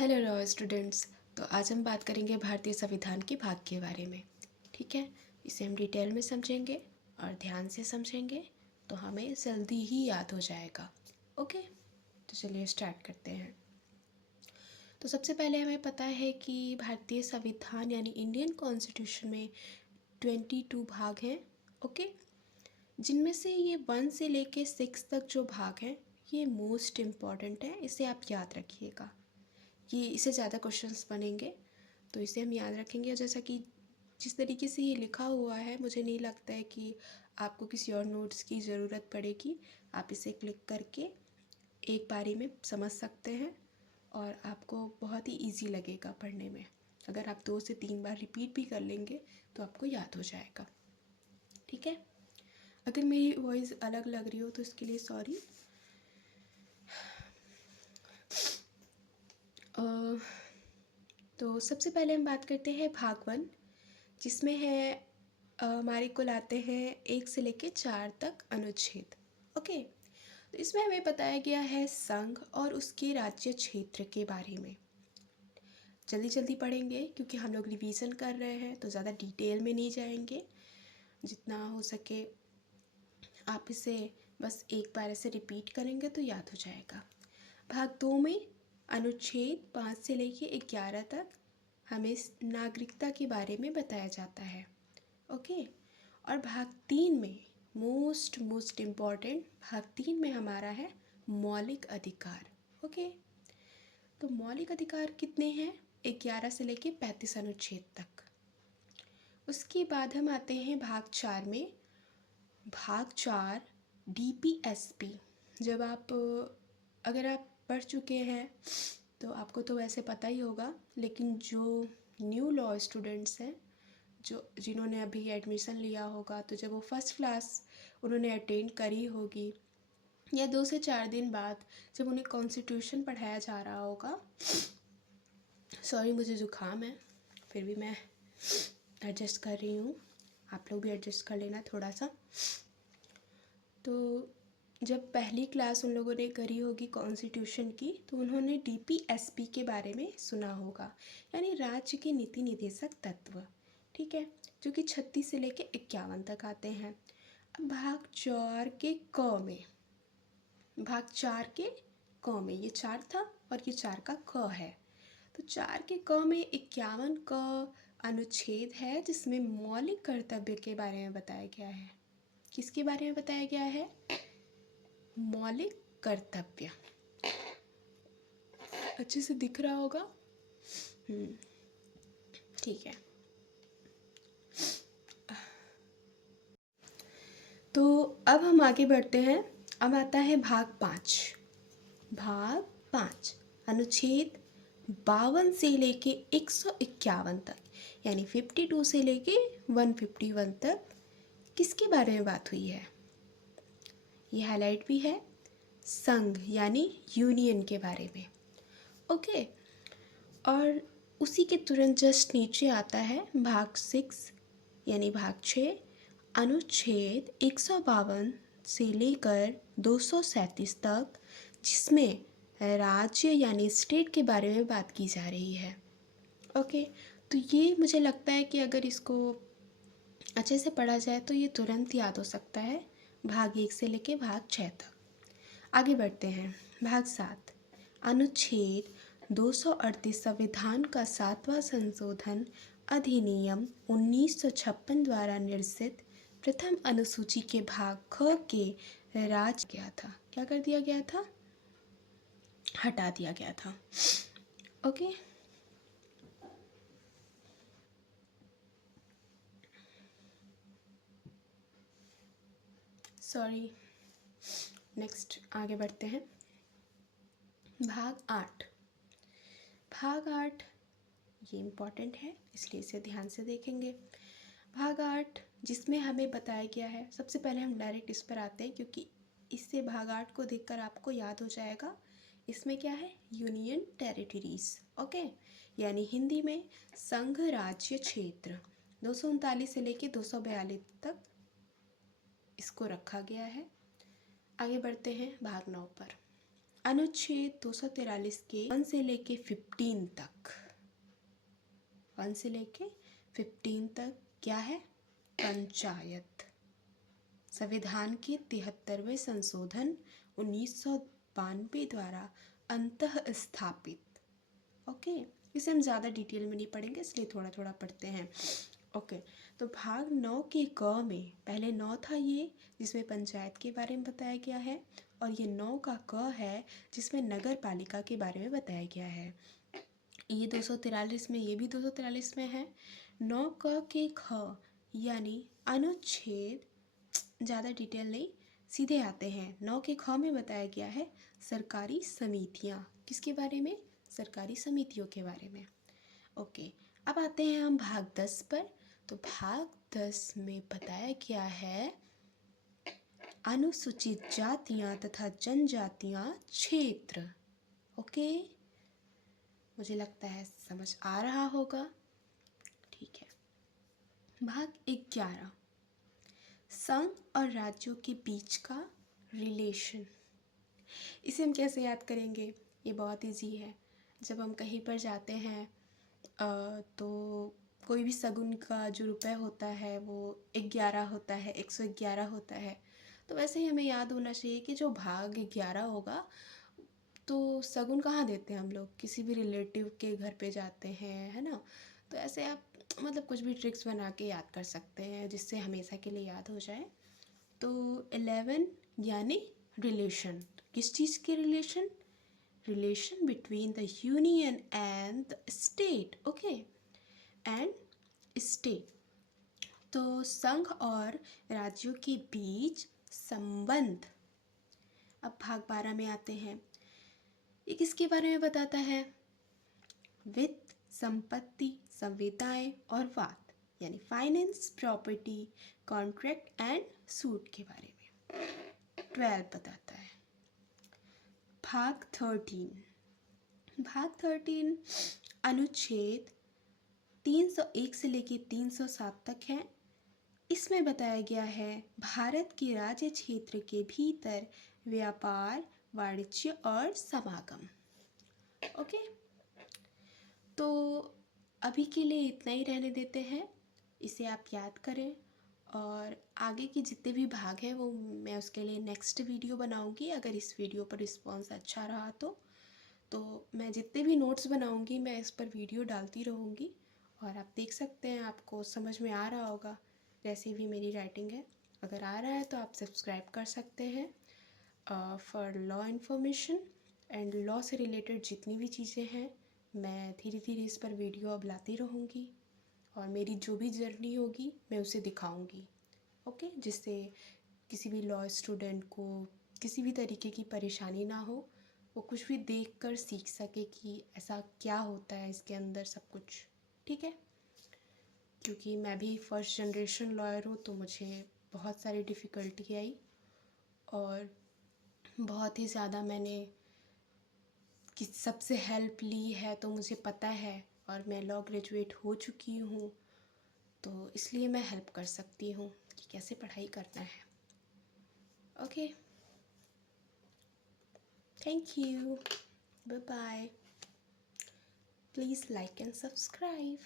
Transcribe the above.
Hello law students. तो आज हम बात करेंगे भारतीय संविधान के भाग के बारे में। ठीक है, इसे हम डिटेल में समझेंगे और ध्यान से समझेंगे तो हमें जल्दी ही याद हो जाएगा। ओके, तो चलिए स्टार्ट करते हैं। तो सबसे पहले हमें पता है कि भारतीय संविधान यानी इंडियन कॉन्स्टिट्यूशन में 22 भाग हैं। ओके, जिनमें से ये 1 से लेके 6 तक जो भाग हैं ये मोस्ट इम्पॉर्टेंट है, इसे आप याद रखिएगा। ये इससे ज़्यादा क्वेश्चंस बनेंगे तो इसे हम याद रखेंगे। जैसा कि जिस तरीके से ये लिखा हुआ है मुझे नहीं लगता है कि आपको किसी और नोट्स की ज़रूरत पड़ेगी। आप इसे क्लिक करके एक बारी में समझ सकते हैं और आपको बहुत ही इजी लगेगा पढ़ने में। अगर आप 2 से 3 बार रिपीट भी कर लेंगे तो आपको याद हो जाएगा। ठीक है, अगर मेरी वॉइस अलग लग रही हो तो इसके लिए सॉरी। तो सबसे पहले हम बात करते हैं भाग 1, जिसमें है हमारे कुल आते हैं 1 से लेके 4 तक अनुच्छेद। ओके, तो इसमें हमें बताया गया है संघ और उसके राज्य क्षेत्र के बारे में। जल्दी जल्दी पढ़ेंगे क्योंकि हम लोग रिवीजन कर रहे हैं तो ज़्यादा डिटेल में नहीं जाएंगे। जितना हो सके आप इसे बस एक बार ऐसे रिपीट करेंगे तो याद हो जाएगा। भाग 2 में अनुच्छेद 5 से लेके 11 तक हमें नागरिकता के बारे में बताया जाता है। ओके, और भाग 3 में मोस्ट इम्पॉर्टेंट भाग 3 में हमारा है मौलिक अधिकार। ओके, तो मौलिक अधिकार कितने हैं? 11 से लेके 35 अनुच्छेद तक। उसके बाद हम आते हैं भाग 4 में। भाग 4 DPSP। जब आप अगर आप पढ़ चुके हैं तो आपको तो वैसे पता ही होगा, लेकिन जो न्यू लॉ स्टूडेंट्स हैं जिन्होंने अभी एडमिशन लिया होगा तो जब वो फर्स्ट क्लास उन्होंने अटेंड करी होगी या 2 से 4 दिन बाद जब उन्हें कॉन्स्टिट्यूशन पढ़ाया जा रहा होगा। सॉरी, मुझे ज़ुकाम है फिर भी मैं एडजस्ट कर रही हूँ, आप लोग भी एडजस्ट कर लेना थोड़ा सा। तो जब पहली क्लास उन लोगों ने करी होगी कॉन्स्टिट्यूशन की तो उन्होंने DPSP के बारे में सुना होगा, यानी राज्य के नीति निर्देशक तत्व। ठीक है, जो कि 36 से लेके 51 तक आते हैं। अब भाग 4 के क में, ये 4 था और ये 4 का क है। तो 4 के क में 51 का अनुच्छेद है जिसमें मौलिक कर्तव्य के बारे में बताया गया है। किसके बारे में बताया गया है? मौलिक कर्तव्य। अच्छे से दिख रहा होगा? ठीक है। तो अब हम आगे बढ़ते हैं। अब आता है भाग 5। भाग 5 अनुच्छेद 52 से लेके 151 तक, यानी 52 से लेके 151 तक किसके बारे में बात हुई है? ये हाईलाइट भी है, संघ यानी यूनियन के बारे में। ओके, और उसी के तुरंत जस्ट नीचे आता है भाग 6 यानी भाग 6 अनुच्छेद 152 से लेकर 237 तक, जिसमें राज्य यानी स्टेट के बारे में बात की जा रही है। ओके, तो ये मुझे लगता है कि अगर इसको अच्छे से पढ़ा जाए तो ये तुरंत याद हो सकता है, भाग 1 से लेके भाग 6 तक। आगे बढ़ते हैं। भाग 7 अनुच्छेद 238 संविधान का 7वां संशोधन अधिनियम 1956 द्वारा निर्मित प्रथम अनुसूची के भाग ख के राज्य गया था। क्या कर दिया गया था? हटा दिया गया था। ओके, सॉरी, नेक्स्ट आगे बढ़ते हैं। भाग 8 ये इम्पॉर्टेंट है इसलिए इसे ध्यान से देखेंगे। भाग 8 जिसमें हमें बताया गया है, सबसे पहले हम डायरेक्ट इस पर आते हैं क्योंकि इससे भाग 8 को देखकर आपको याद हो जाएगा। इसमें क्या है? Union territories. ओके, यानी हिंदी में संघ राज्य क्षेत्र 239 से लेके 242 तक इसको रखा गया है। आगे बढ़ते हैं भाग 9 पर। अनुच्छेद 243 के 1 से लेके 15 तक, 1 से लेके 15 तक क्या है? पंचायत। संविधान के 73वें संशोधन 1992 द्वारा अंतः स्थापित। ओके, इसे हम ज़्यादा डिटेल में नहीं पढ़ेंगे, इसलिए थोड़ा थोड़ा पढ़ते हैं। ओके, तो भाग 9 के क में, पहले 9 था ये जिसमें पंचायत के बारे में बताया गया है, और ये 9 का क है जिसमें नगर पालिका के बारे में बताया गया है। ये 243 में, ये भी 243 में है। 9 क के ख यानी अनुच्छेद, ज़्यादा डिटेल नहीं, सीधे आते हैं। 9 के ख में बताया गया है सरकारी समितियाँ। किसके बारे में? सरकारी समितियों के बारे में। ओके, अब आते हैं हम भाग 10 पर। तो भाग 10 में बताया गया है अनुसूचित जातियाँ तथा जनजातियाँ क्षेत्र। ओके, मुझे लगता है समझ आ रहा होगा। ठीक है। भाग 11, संघ और राज्यों के बीच का रिलेशन। इसे हम कैसे याद करेंगे? ये बहुत इजी है। जब हम कहीं पर जाते हैं तो कोई भी शगुन का जो रुपए होता है वो 11 होता है, 111 होता है। तो वैसे ही हमें याद होना चाहिए कि जो भाग 11 होगा, तो शगुन कहाँ देते हैं हम लोग? किसी भी रिलेटिव के घर पे जाते हैं, है ना? तो ऐसे आप मतलब कुछ भी ट्रिक्स बना के याद कर सकते हैं जिससे हमेशा के लिए याद हो जाए। तो 11 यानी रिलेशन। किस चीज़ के relation? Relation between the union and the state. Okay, and state. तो संघ और राज्यों के बीच संबंध। अब भाग 12 में आते हैं। ये किसके बारे में बताता है? वित्त, संपत्ति, संविदाएं और वाद, यानी finance, property, contract and suit के बारे में 12 बताता है। भाग 13, भाग 13 अनुच्छेद 301 से लेके 307 तक है। इसमें बताया गया है भारत के राज्य क्षेत्र के भीतर व्यापार, वाणिज्य और समागम। ओके, तो अभी के लिए इतना ही रहने देते हैं। इसे आप याद करें, और आगे के जितने भी भाग हैं वो मैं उसके लिए नेक्स्ट वीडियो बनाऊंगी। अगर इस वीडियो पर रिस्पॉन्स अच्छा रहा तो मैं जितने भी नोट्स बनाऊंगी मैं इस पर वीडियो डालती रहूँगी, और आप देख सकते हैं, आपको समझ में आ रहा होगा जैसे भी मेरी राइटिंग है। अगर आ रहा है तो आप सब्सक्राइब कर सकते हैं for law information and law से रिलेटेड जितनी भी चीज़ें हैं मैं धीरे धीरे इस पर वीडियो अब लाती रहूँगी, और मेरी जो भी जर्नी होगी मैं उसे दिखाऊँगी। ओके, जिससे किसी भी लॉ स्टूडेंट को किसी भी तरीके की परेशानी ना हो, वो कुछ भी देख कर सीख सके कि ऐसा क्या होता है इसके अंदर सब कुछ। ठीक है, क्योंकि मैं भी फर्स्ट जनरेशन लॉयर हूँ तो मुझे बहुत सारी डिफ़िकल्टी आई, और बहुत ही ज़्यादा मैंने सबसे हेल्प ली है, तो मुझे पता है, और मैं लॉ ग्रेजुएट हो चुकी हूँ, तो इसलिए मैं हेल्प कर सकती हूँ कि कैसे पढ़ाई करना है। Okay, thank you, bye bye, please like and subscribe.